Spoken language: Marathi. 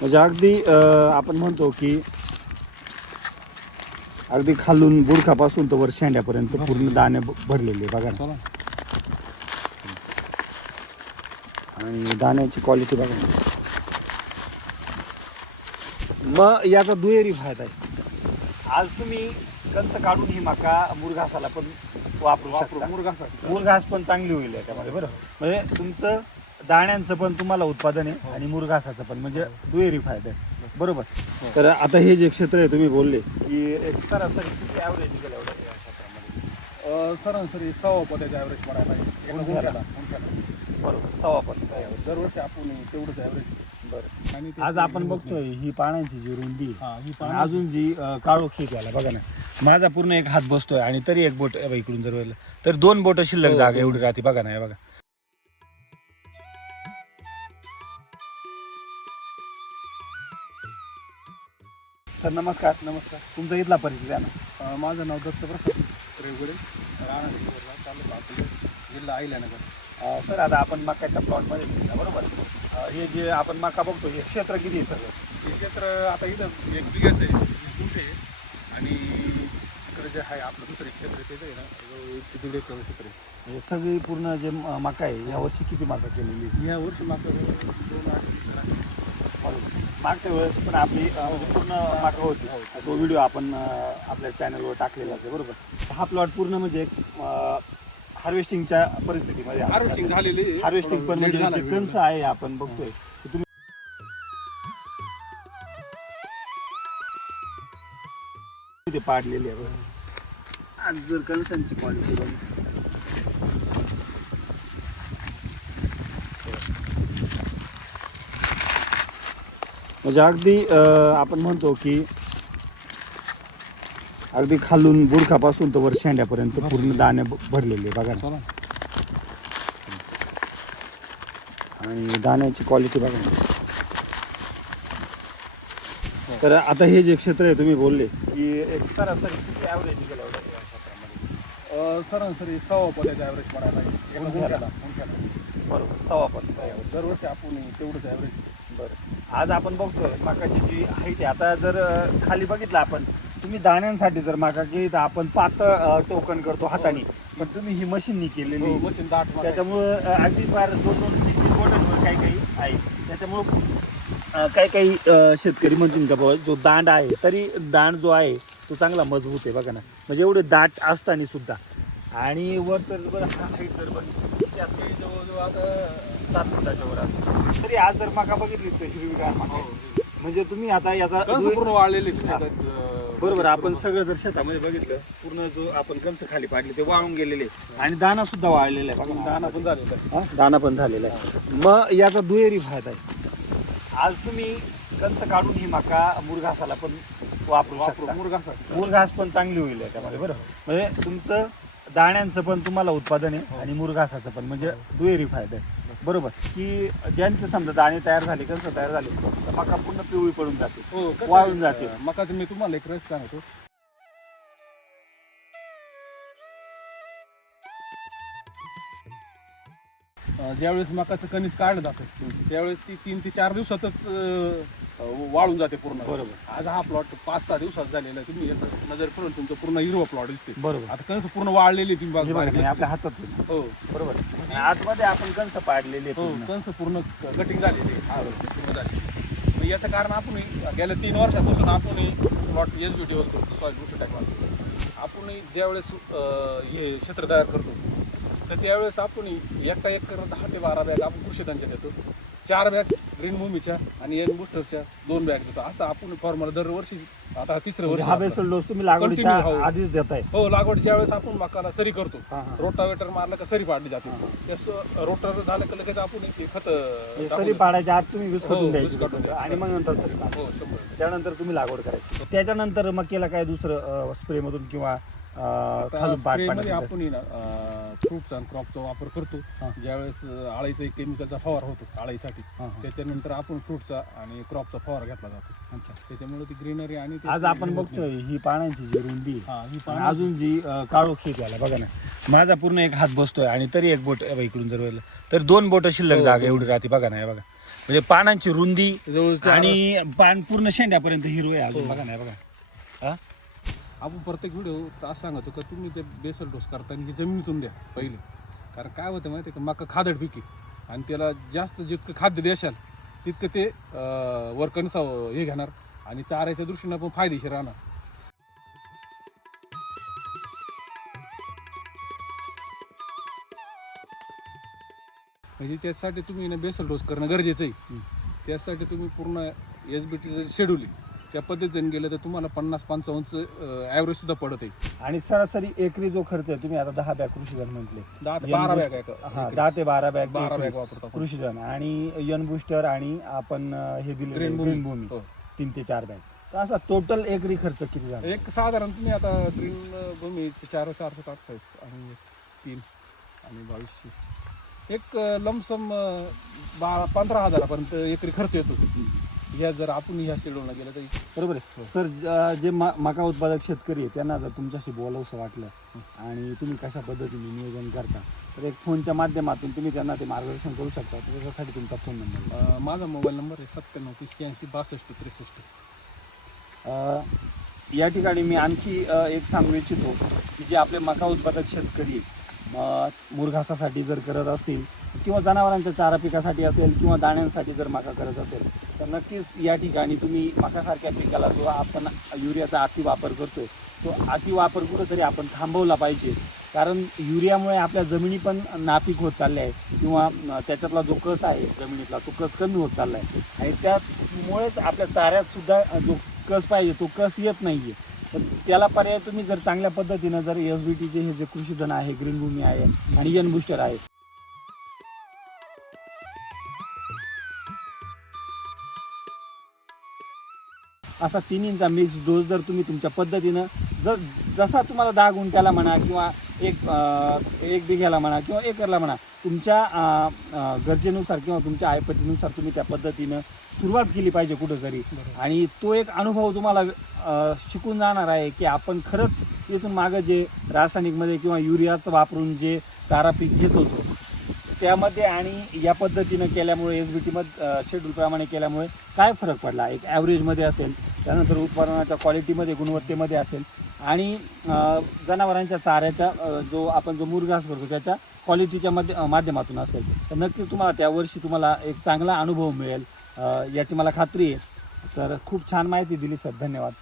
म्हणजे अगदी आपण म्हणतो की अगदी खालून बुडखापासून तर वर शेंड्यापर्यंत पूर्ण दाणे भरलेले बघा ना. आणि दाण्याची क्वालिटी बघा ना. मग याचा दुहेरी फायदा आहे. आज तुम्ही कणस काढून ही मका मुरघासाला पण वापरू शकता. मुरघास पण चांगली होईल याच्यामध्ये. बरं, म्हणजे तुमचं दाण्यांचं पण तुम्हाला उत्पादन आहे आणि मुरघासाचं पण, म्हणजे दुहेरी फायदा आहे. बरोबर. तर आता हे जे क्षेत्र आहे तुम्ही बोलले की एक सरासरी किती ॲव्हरेज निघेल एवढं या क्षेत्रामध्ये? सरासरी 6 पोत्याचा ॲव्हरेज पडायला आहे. गुंठ्याला. बरोबर, 6 पण. दरवर्षी आपण तेवढंच ॲव्हरेज. बरं. आणि आज आपण बघतोय ही पानांची जी रुंदी ही आणि अजून जी काळोखी त्याला बघा ना. माझा पूर्ण एक हात बसतोय आणि तरी एक बोट इकडून जर वळलं तर 2 बोट शिल्लक जागा एवढी राहते बघा ना. हे बघा. सर नमस्कार. नमस्कार. तुमचा इथला परिचय द्या ना. माझं नाव दत्तप्रसाद रेवगडे, राहणार तालुका अकोले, जिल्हा अहिल्यानगर. सर आता आपण मकाच्या प्लॉटमध्ये दिसला, बरोबर. हे जे आपण मका बघतो हे क्षेत्र किती आहे सगळं? हे क्षेत्र आता इथं एक बिघायचं आहे, मोठे आहे. आणि इकडे जे आहे आपलं दुसरं क्षेत्र ते आहे ना, 1-1.5 एकर क्षेत्र आहे. हे सगळी पूर्ण जे मका आहे यावर्षी किती मका केलेली आहे? या वर्षी मागं 2-8 बरोबर. मागच्या वेळेस पण आपली म्हणजे पूर्ण मका होती. तो व्हिडिओ आपण आपल्या चॅनलवर टाकलेला आहे, बरोबर. हा प्लॉट पूर्ण म्हणजे हार्वेस्टिंगच्या परिस्थितीमध्ये हार्वेस्टिंग झालेली आहे. हार्वेस्टिंग पण म्हणजे जे कणस आहे आपण बघतोय की तुम्ही ते पाडलेले आहे. आज जर कणसांची क्वालिटी बघितली म्हणजे अगदी आपण म्हणतो की अगदी खालून बुडखापासून तर वर शेंड्यापर्यंत पूर्ण दाणे भरलेले बघा ना. आणि दाण्याची क्वालिटी बघा ना. तर आता हे जे क्षेत्र आहे तुम्ही बोलले की एक सरासरी किती ॲव्हरेज निघेल एवढं या क्षेत्रामध्ये? सरासरी 6 पोत्याचा ॲव्हरेज पडायला आहे. गुंठ्याला. बरोबर, 6 पण. दरवर्षी आपण तेवढंच ॲव्हरेज. बरं. आज आपण बघतोय मकाची जी हाईट आहे, आता जर खाली बघितलं आपण, तुम्ही दाण्यांसाठी जर मका केली तर आपण पातळ टोकन करतो हाताने, पण तुम्ही ही मशीननी केलेली मशीन दाट मका आहे. त्याच्यामुळं अगदी फार 2-2 बोटांवर काही काही आहे. त्याच्यामुळं काही शेतकरी म्हणतील का बाबा जो दांड आहे तरी दांड जो आहे तो चांगला मजबूत आहे बघा ना. म्हणजे एवढे दाट असताना सुद्धा. आणि वर तर बरं हाईट जर बघितली असं जवळजवळ आता 7 फुटाच्या वर असतो तरी आज जर मका बघितली तर हिरवीगार मका. म्हणजे तुम्ही आता याचा पूर्ण वाळलेली. बरोबर. आपण सगळं जर शेतामध्ये बघितलं पूर्ण जो आपण कणस खाली पाडले ते वाळून गेलेले आणि दाना सुद्धा वाळलेला आहे बघा. दाना पण झालेला आहे. दाना पण झालेला आहे. मग याचा दुहेरी फायदा आहे. आज तुम्ही कणस काढून ही मका मुरघासाला पण वापरू शकता. मुरघास पण चांगली होईल याच्यामध्ये. बरं, म्हणजे तुमचं दाण्यांचं पण तुम्हाला उत्पादन आहे आणि मुरघासाचं पण, म्हणजे दुहेरी फायदा आहे. बरोबर. की ज्यांचे समजा दाणे तयार झाले, कणस तयार झाले तर मका पूर्ण पिवळी पडून जाते, वाळून जाते. मकाचं मी तुम्हाला एक रस सांगतो. ज्यावेळेस मकाचं कणीस काढलं जातं त्यावेळेस ती 3 ते 4 दिवसातच वाळून जाते पूर्ण. बरोबर. आज हा प्लॉट 5-6 दिवसात झालेला आहे. तुम्ही नजर करून तुमचं पूर्ण हिरवा प्लॉट दिसते. बरोबर. आता कणस पूर्ण वाळलेली तुम्ही हे बघा, बघा. आपल्या हातात. हो बरोबर. आतमध्ये आपण कणस पाडलेले हो, कणस पूर्ण कटिंग झालेली पूर्ण झाली. मग याचं कारण आपण गेल्या 3 वर्षापासून आपण प्लॉट SBT करतो, सॉइल बुस्टर टेक्नॉलॉजी. आपण ज्यावेळेस हे क्षेत्र तयार करतो तर त्यावेळेस आपण एका एकर 10 ते 12 बॅग आपण कृषीधनच्या देतो, 4 बॅग ग्रीन भूमीच्या आणि एन बुस्टरच्या 2 बॅग देतो. असं आपण फॉर्म्युला दरवर्षी आता 3रं वर्ष हा बेसल डोस तुम्ही लागवडीच्या आधीच देताय. हो, लागवडीच्या वेळेस आपण मकाला सरी करतो. रोटावेटर मारलं का सरी पाडली जाते. त्या रोटर झालं का लगेच आपण ते खत सरी पाडायच्या आत तुम्ही विस्कटून द्यायची विस्कटून आणि मग नंतर सरी पाडायची. हो, 100. त्यानंतर तुम्ही लागवड करायची. त्याच्यानंतर मकेला काय दुसरं स्प्रे मधून किंवा खालून पाट स्प्रेमध्ये पाडायचं? आपण फ्रुट्स आणि क्रॉपचा वापर करतो. ज्यावेळेस आळीचा एक केमिकलचा फवार होतो आळीसाठी, त्याच्यानंतर आपण फ्रुटचा आणि क्रॉपचा फवार घेतला जातो. अच्छा. त्याच्यामुळे ती ग्रीनरी आणि आज आपण बघतोय ही पानांची जी रुंदी आणि अजून जी काळोखी त्याला बघा ना. माझा पूर्ण एक हात बसतोय आणि तरी एक बोट इकडून जर वळलं तर 2 बोट शिल्लक जागा एवढी राहते बघा ना. हे बघा. म्हणजे पानांची रुंदी जवळच्या आणि पान पूर्ण शेंड्यापर्यंत हिरवं आहे अजून. बघा नाही बघा हा? आपण प्रत्येक व्हिडिओ असं सांगतो का तुम्ही ते बेसल डोस करताना की जमिनीतून द्या पहिले, कारण काय होतं माहिती आहे का, मका खादड पिके आणि त्याला जास्त जितकं खाद्य द्याल तितकं ते वरकणसा हे घेणार आणि चाऱ्याच्या दृष्टीनं पण फायदेशीर राहणार. म्हणजे त्यासाठी तुम्ही बेसल डोस करणं गरजेचं आहे. त्यासाठी तुम्ही पूर्ण SBTचं शेड्यूल आहे त्या पद्धतीने गेलं तर तुम्हाला 50-55 ॲव्हरेज सुद्धा पडत आहे. आणि सरासरी एकरी जो खर्च आहे, तुम्ही आता 10 बॅग कृषीधन म्हटले, 10 ते 12 बॅग हा 10 ते 12 बॅग 12 बॅग वापरतो आपण. कृषीधन आणि यन बुस्टर आणि आपण हे दिले ग्रीन ग्रीन भूमी हो. 3 ते 4 बॅग. तर असा टोटल एकरी खर्च किती झाला? एक साधारण तुम्ही आता ग्रीन भूमी 428 आणि 3 आणि 2200 एक लमसम 15 हजारापर्यंत एकरी खर्च येतो. ह्या जर आपण ह्या शेड्यूलला गेलं तर बरोबर आहे सर. जे मका उत्पादक शेतकरी आहे त्यांना जर तुमच्याशी बोलावंसं वाटलं आणि तुम्ही कशा पद्धतीने नियोजन करता, तर एक फोनच्या माध्यमातून तुम्ही त्यांना ते मार्गदर्शन करू शकता. तर त्याच्यासाठी तुमचा फोन नंबर माझा मोबाईल नंबर आहे 97 83 या ठिकाणी मी आणखी एक सांगू इच्छितो की जे आपले मका उत्पादक शेतकरी मुरघासासाठी जर करत असतील किंवा जनावरांच्या चारा पिकासाठी असेल किंवा दाण्यांसाठी जर मका करत असेल, तर नक्कीच या ठिकाणी तुम्ही मकासारख्या पिकाला जो आपण युरियाचा अतिवापर करतोय तो अतिवापर कुठंतरी आपण थांबवला पाहिजे. कारण युरियामुळे आपल्या जमिनी पण नापीक होत चालल्या आहे किंवा त्याच्यातला जो कस आहे जमिनीतला तो कस कमी होत चालला आहे आणि त्यामुळेच आपल्या चाऱ्यात सुद्धा जो कस पाहिजे तो कस येत नाही आहे. तर त्याला पर्याय तुम्ही जर चांगल्या पद्धतीनं जर SBTचे हे जे कृषीधन आहे, ग्रीन भूमी आहे आणि यन बुस्टर आहे, असा तिन्हींचा मिक्स डोस जर तुम्ही तुमच्या पद्धतीनं जसा तुम्हाला 10 गुंठ्याला म्हणा किंवा एक बिघ्याला म्हणा किंवा एकरला म्हणा, तुमच्या गरजेनुसार किंवा तुमच्या आयपतीनुसार तुम्ही त्या पद्धतीनं सुरुवात केली पाहिजे कुठंतरी. आणि तो एक अनुभव तुम्हाला शिकून जाणार आहे की आपण खरंच इथून मागं जे रासायनिकमध्ये किंवा युरियाचं वापरून जे चारा पीक घेत होतो त्यामध्ये आणि या पद्धतीनं केल्यामुळे SBTमध्ये शेड्यूलप्रमाणे केल्यामुळे काय फरक पडला, एक ॲव्हरेजमध्ये असेल, त्यानंतर उत्पादनाच्या क्वालिटीमध्ये गुणवत्तेमध्ये असेल आणि जनावरांच्या चाऱ्याच्या जो मुरघास करतो त्याच्या क्वालिटीच्या माध्यमातून असेल, तर नक्कीच तुम्हाला त्यावर्षी तुम्हाला एक चांगला अनुभव मिळेल याची मला खात्री आहे. तर खूप छान माहिती दिली सर, धन्यवाद.